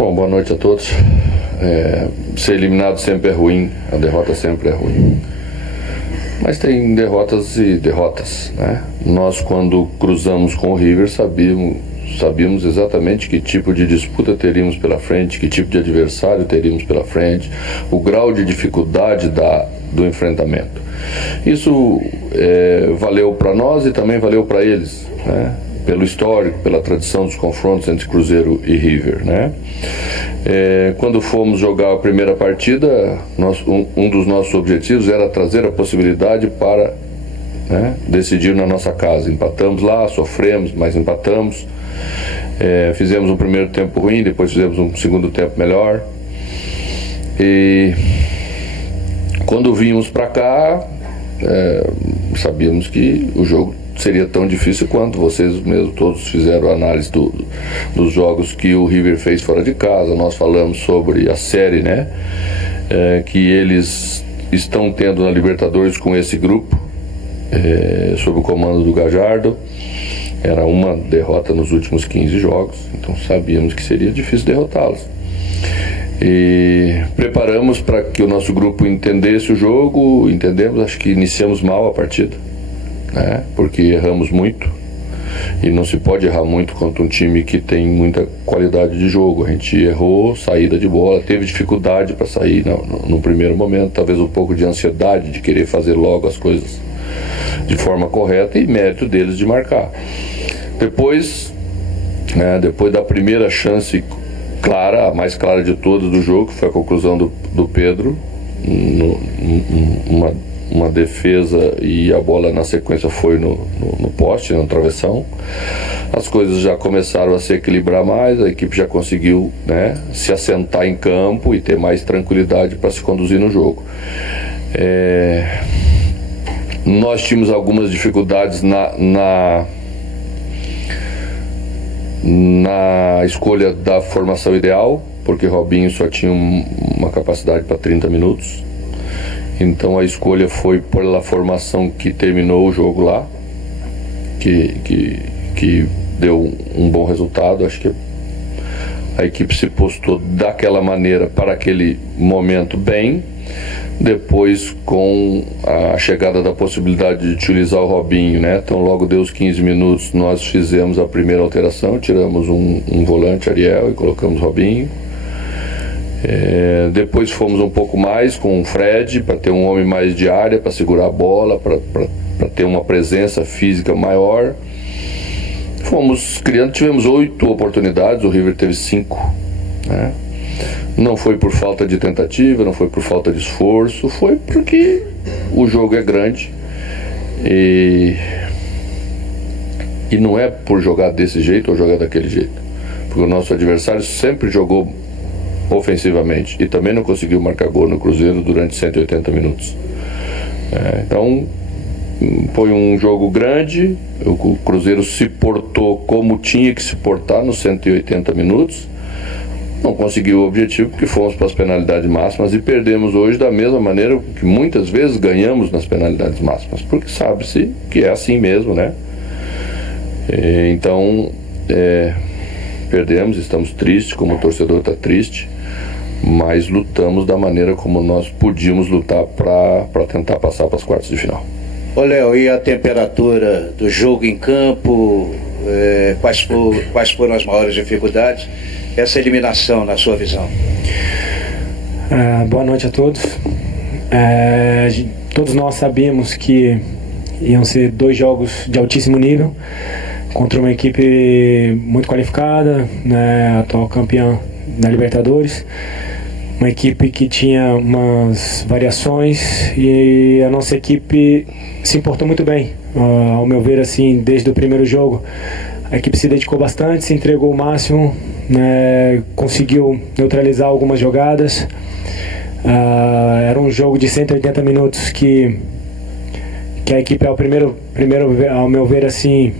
Bom, boa noite a todos. Ser eliminado sempre é ruim, a derrota sempre é ruim. Mas tem derrotas e derrotas, né? Nós, quando cruzamos com o River, sabíamos exatamente que tipo de disputa teríamos pela frente, que tipo de adversário teríamos pela frente, o grau de dificuldade do enfrentamento. Isso valeu para nós e também valeu para eles, né? Pelo histórico, pela tradição dos confrontos entre Cruzeiro e River, né? Quando fomos jogar a primeira partida, um dos nossos objetivos era trazer a possibilidade para, né, decidir na nossa casa. Empatamos lá, sofremos, mas empatamos. Fizemos um primeiro tempo ruim, depois fizemos um segundo tempo melhor. E quando vimos para cá, sabíamos que o jogo seria tão difícil quanto. Vocês mesmos todos fizeram a análise dos jogos que o River fez fora de casa. Nós falamos sobre a série, né, que eles estão tendo na Libertadores com esse grupo, sob o comando do Gallardo. Era uma derrota nos últimos 15 jogos, então sabíamos que seria difícil derrotá-los. E preparamos para que o nosso grupo entendesse o jogo. Entendemos, acho que iniciamos mal a partida, né? Porque erramos muito, e não se pode errar muito contra um time que tem muita qualidade de jogo. A gente errou saída de bola, teve dificuldade para sair no primeiro momento, talvez um pouco de ansiedade de querer fazer logo as coisas de forma correta, e mérito deles de marcar. Depois da primeira chance clara, a mais clara de todas do jogo, que foi a conclusão do Pedro, uma defesa, e a bola na sequência foi no poste, no travessão. As coisas já começaram a se equilibrar mais, a equipe já conseguiu, né, se assentar em campo e ter mais tranquilidade para se conduzir no jogo. Nós tínhamos algumas dificuldades na escolha da formação ideal, porque Robinho só tinha uma capacidade para 30 minutos. Então a escolha foi pela formação que terminou o jogo lá, que deu um bom resultado. Acho que a equipe se postou daquela maneira para aquele momento bem. Depois, com a chegada da possibilidade de utilizar o Robinho, né? Então logo deu os 15 minutos, nós fizemos a primeira alteração, tiramos um volante, Ariel, e colocamos Robinho. Depois fomos um pouco mais com o Fred, para ter um homem mais de área, para segurar a bola, para ter uma presença física maior. Fomos criando, tivemos 8 oportunidades, o River teve 5, né? Não foi por falta de tentativa, não foi por falta de esforço, foi porque o jogo é grande, e não é por jogar desse jeito ou jogar daquele jeito, porque o nosso adversário sempre jogou ofensivamente e também não conseguiu marcar gol no Cruzeiro durante 180 minutos. Então foi um jogo grande, o Cruzeiro se portou como tinha que se portar nos 180 minutos. Não conseguiu o objetivo, porque fomos para as penalidades máximas e perdemos hoje da mesma maneira que muitas vezes ganhamos nas penalidades máximas, porque sabe-se que é assim mesmo, né? Então perdemos, estamos tristes, como o torcedor está triste, mas lutamos da maneira como nós podíamos lutar para tentar passar para as quartas de final. Ô Léo, e a temperatura do jogo em campo, quais foram as maiores dificuldades? Essa eliminação, na sua visão? Boa noite a todos. Todos nós sabíamos que iam ser 2 jogos de altíssimo nível contra uma equipe muito qualificada, né, atual campeã da Libertadores, uma equipe que tinha umas variações, e a nossa equipe se importou muito bem. Ao meu ver, assim, desde o primeiro jogo, a equipe se dedicou bastante, se entregou o máximo, né, conseguiu neutralizar algumas jogadas. Era um jogo de 180 minutos que a equipe, ao meu ver, assim,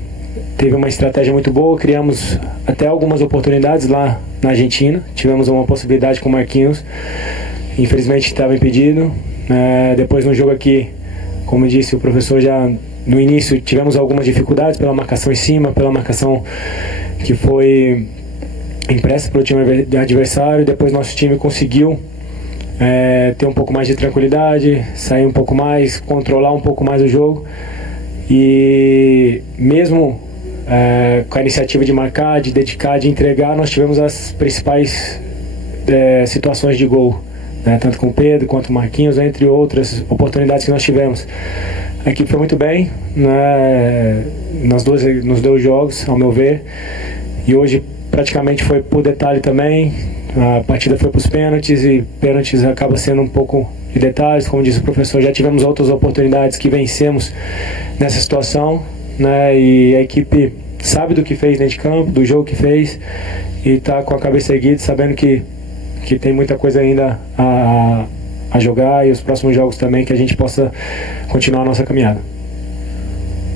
teve uma estratégia muito boa. Criamos até algumas oportunidades lá na Argentina. Tivemos uma possibilidade com o Marquinhos, infelizmente estava impedido. Depois no jogo aqui, como disse o professor, já no início tivemos algumas dificuldades pela marcação em cima, pela marcação que foi impressa pelo time adversário. Depois nosso time conseguiu ter um pouco mais de tranquilidade, sair um pouco mais, controlar um pouco mais o jogo. E mesmo com a iniciativa de marcar, de dedicar, de entregar, nós tivemos as principais situações de gol, né? Tanto com o Pedro quanto o Marquinhos, entre outras oportunidades que nós tivemos. A equipe foi muito bem, né? nos dois jogos, ao meu ver, e hoje praticamente foi por detalhe também. A partida foi para os pênaltis, e pênaltis acaba sendo um pouco de detalhes, como disse o professor. Já tivemos outras oportunidades que vencemos nessa situação, né? E a equipe sabe do que fez dentro de campo, do jogo que fez, e está com a cabeça erguida, sabendo que tem muita coisa ainda a jogar, e os próximos jogos também, que a gente possa continuar a nossa caminhada.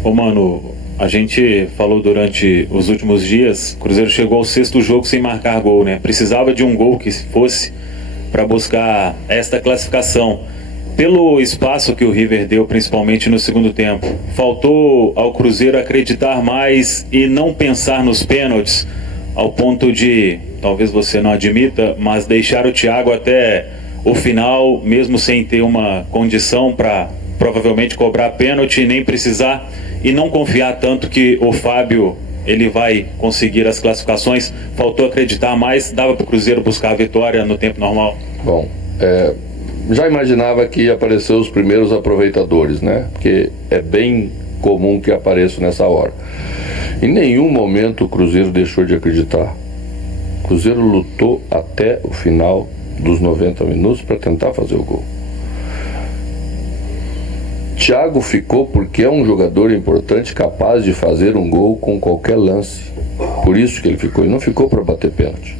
Ô Mano, a gente falou durante os últimos dias, o Cruzeiro chegou ao 6º jogo sem marcar gol, né? Precisava de um gol que fosse para buscar esta classificação. Pelo espaço que o River deu, principalmente no segundo tempo, faltou ao Cruzeiro acreditar mais e não pensar nos pênaltis, ao ponto de, talvez você não admita, mas deixar o Thiago até o final, mesmo sem ter uma condição para provavelmente cobrar pênalti e nem precisar, e não confiar tanto que o Fábio ele vai conseguir as classificações. Faltou acreditar mais, dava para o Cruzeiro buscar a vitória no tempo normal? Bom, já imaginava que ia aparecer os primeiros aproveitadores, né? Porque é bem comum que apareçam nessa hora. Em nenhum momento o Cruzeiro deixou de acreditar. O Cruzeiro lutou até o final dos 90 minutos para tentar fazer o gol. Thiago ficou porque é um jogador importante, capaz de fazer um gol com qualquer lance. Por isso que ele ficou. Ele não ficou para bater pênalti.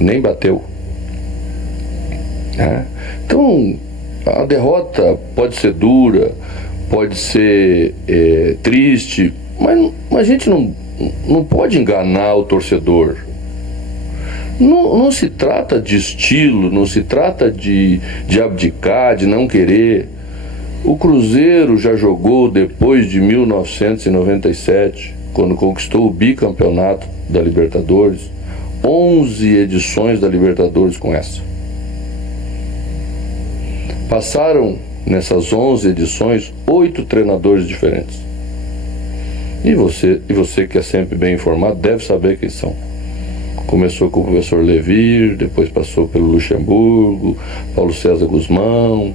Nem bateu. Então, a derrota pode ser dura, pode ser triste, mas a gente não pode enganar o torcedor. Não se trata de estilo, não se trata de abdicar, de não querer. O Cruzeiro já jogou depois de 1997, quando conquistou o bicampeonato da Libertadores, 11 edições da Libertadores com essa. Passaram nessas 11 edições 8 treinadores diferentes. E você que é sempre bem informado deve saber quem são. Começou com o professor Levir, depois passou pelo Luxemburgo, Paulo César Guzmão,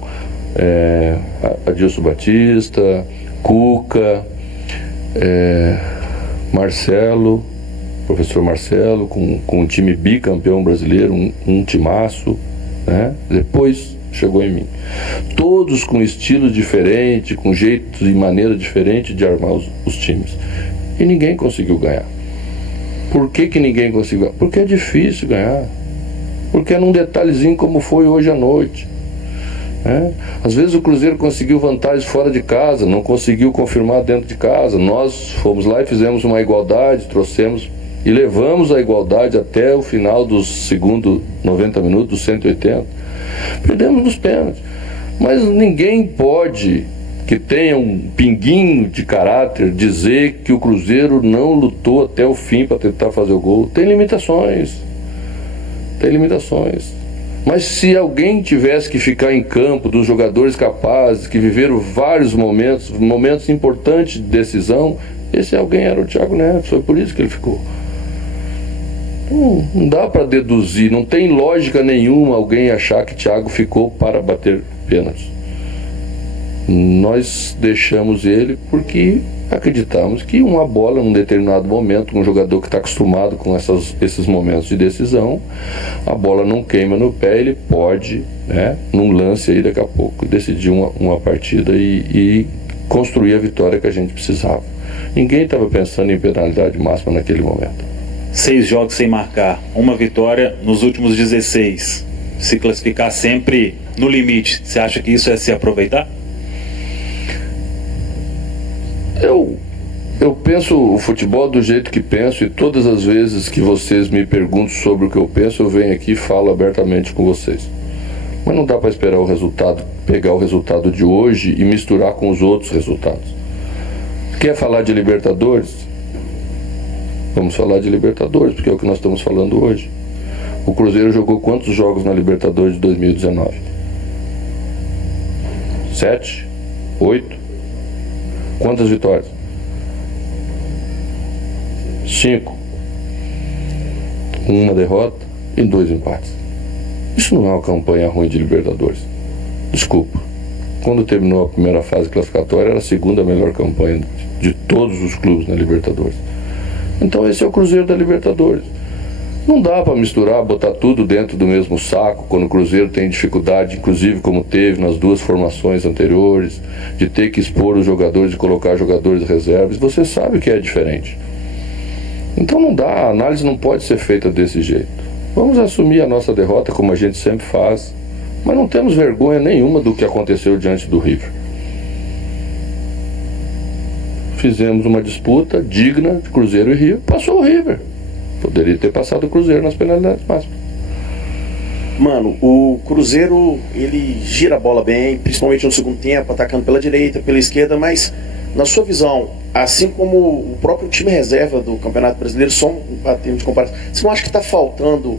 Adilson Batista, Cuca, Marcelo, professor Marcelo, com um time bicampeão brasileiro, um timaço, né? Depois chegou em mim. Todos com estilo diferente, com jeito e maneira diferente de armar os times. E ninguém conseguiu ganhar. Por que ninguém conseguiu ganhar? Porque é difícil ganhar. Porque é num detalhezinho como foi hoje à noite. Às vezes o Cruzeiro conseguiu vantagens fora de casa, não conseguiu confirmar dentro de casa. Nós fomos lá e fizemos uma igualdade, trouxemos e levamos a igualdade até o final dos segundos 90 minutos, dos 180. Perdemos nos pênaltis. Mas ninguém pode, que tenha um pinguinho de caráter, dizer que o Cruzeiro não lutou até o fim para tentar fazer o gol. Tem limitações. Tem limitações. Mas se alguém tivesse que ficar em campo, dos jogadores capazes, que viveram vários momentos importantes de decisão, esse alguém era o Thiago Neves. Foi por isso que ele ficou. Não dá para deduzir, não tem lógica nenhuma alguém achar que Thiago ficou para bater pênaltis. Nós deixamos ele porque acreditamos que uma bola, num determinado momento, um jogador que está acostumado com esses momentos de decisão, a bola não queima no pé, ele pode, num lance aí daqui a pouco, decidir uma partida e construir a vitória que a gente precisava. Ninguém estava pensando em penalidade máxima naquele momento. 6 jogos sem marcar, uma vitória nos últimos 16. Se classificar sempre no limite, você acha que isso é se aproveitar? Eu penso o futebol do jeito que penso, e todas as vezes que vocês me perguntam sobre o que eu penso, eu venho aqui e falo abertamente com vocês. Mas não dá para esperar o resultado, pegar o resultado de hoje e misturar com os outros resultados. Quer falar de Libertadores? Vamos falar de Libertadores, porque é o que nós estamos falando hoje. O Cruzeiro jogou quantos jogos na Libertadores de 2019? 7? 8? Quantas vitórias? 5. Uma derrota e 2 empates. Isso não é uma campanha ruim de Libertadores. Desculpa. Quando terminou a primeira fase classificatória, era a segunda melhor campanha de todos os clubes na Libertadores. Então esse é o Cruzeiro da Libertadores. Não dá para misturar, botar tudo dentro do mesmo saco, quando o Cruzeiro tem dificuldade, inclusive como teve nas 2 formações anteriores, de ter que expor os jogadores e colocar jogadores reservas. Você sabe que é diferente. Então não dá, a análise não pode ser feita desse jeito. Vamos assumir a nossa derrota como a gente sempre faz, mas não temos vergonha nenhuma do que aconteceu diante do River. Fizemos uma disputa digna de Cruzeiro e River, passou o River. Poderia ter passado o Cruzeiro nas penalidades máximas. Mano, o Cruzeiro, ele gira a bola bem, principalmente no segundo tempo, atacando pela direita, pela esquerda, mas na sua visão, assim como o próprio time reserva do Campeonato Brasileiro, só a termos de comparação, você não acha que está faltando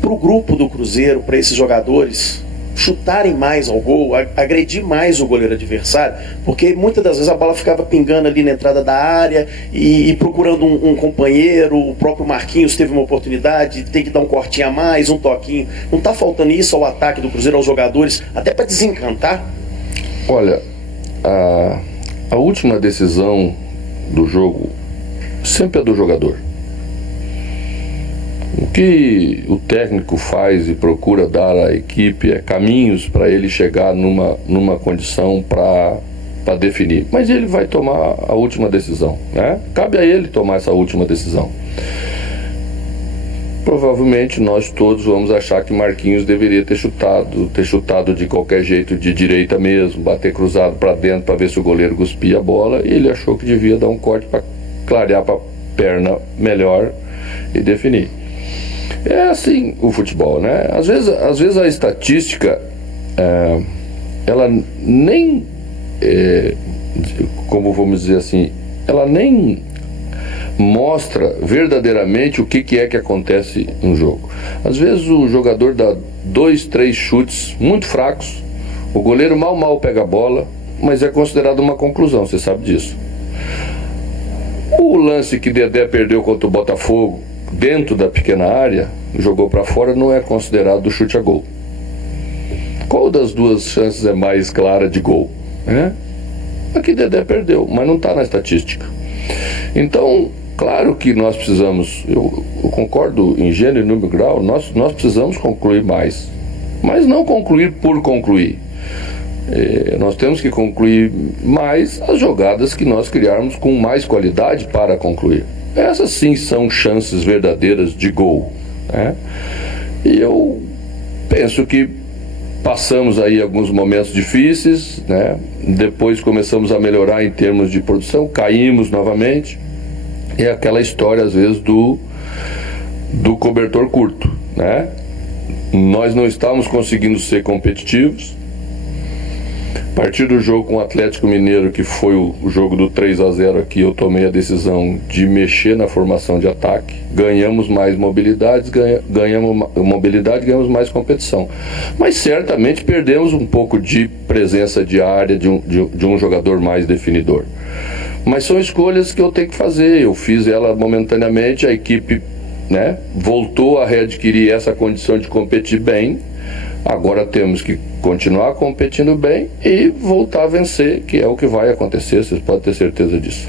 pro grupo do Cruzeiro, para esses jogadores chutarem mais ao gol, agredir mais o goleiro adversário? Porque muitas das vezes a bola ficava pingando ali na entrada da área e procurando um companheiro. O próprio Marquinhos teve uma oportunidade, tem que dar um cortinho a mais, um toquinho. Não está faltando isso ao ataque do Cruzeiro, aos jogadores, até para desencantar? Olha, a última decisão do jogo sempre é do jogador. O que o técnico faz e procura dar à equipe é caminhos para ele chegar numa condição para definir. Mas ele vai tomar a última decisão, né? Cabe a ele tomar essa última decisão. Provavelmente nós todos vamos achar que Marquinhos deveria ter chutado de qualquer jeito, de direita mesmo, bater cruzado para dentro para ver se o goleiro cuspia a bola, e ele achou que devia dar um corte para clarear para a perna melhor e definir. É assim o futebol, né? Às vezes a estatística, ela nem, como vamos dizer assim, ela nem mostra verdadeiramente o que é que acontece no jogo. Às vezes o jogador dá 2, 3 chutes muito fracos, o goleiro mal pega a bola, mas é considerado uma conclusão, você sabe disso. O lance que Dedé perdeu contra o Botafogo, dentro da pequena área, jogou para fora, não é considerado chute a gol. Qual das duas chances é mais clara de gol? Aqui Dedé perdeu, mas não está na estatística. Então, claro que nós precisamos, eu concordo em gênero e número grau, nós precisamos concluir mais, mas não concluir por concluir. Nós temos que concluir mais as jogadas que nós criarmos com mais qualidade para concluir. Essas sim são chances verdadeiras de gol, né? E eu penso que passamos aí alguns momentos difíceis, né? Depois começamos a melhorar em termos de produção, caímos novamente. É aquela história às vezes do cobertor curto, né? Nós não estávamos conseguindo ser competitivos. A partir do jogo com o Atlético Mineiro, que foi o jogo do 3-0 aqui, eu tomei a decisão de mexer na formação de ataque. Ganhamos mais mobilidade, ganhamos mais competição. Mas certamente perdemos um pouco de presença de área de um jogador mais definidor. Mas são escolhas que eu tenho que fazer. Eu fiz ela momentaneamente, a equipe, né, voltou a readquirir essa condição de competir bem. Agora temos que continuar competindo bem e voltar a vencer, que é o que vai acontecer, vocês podem ter certeza disso.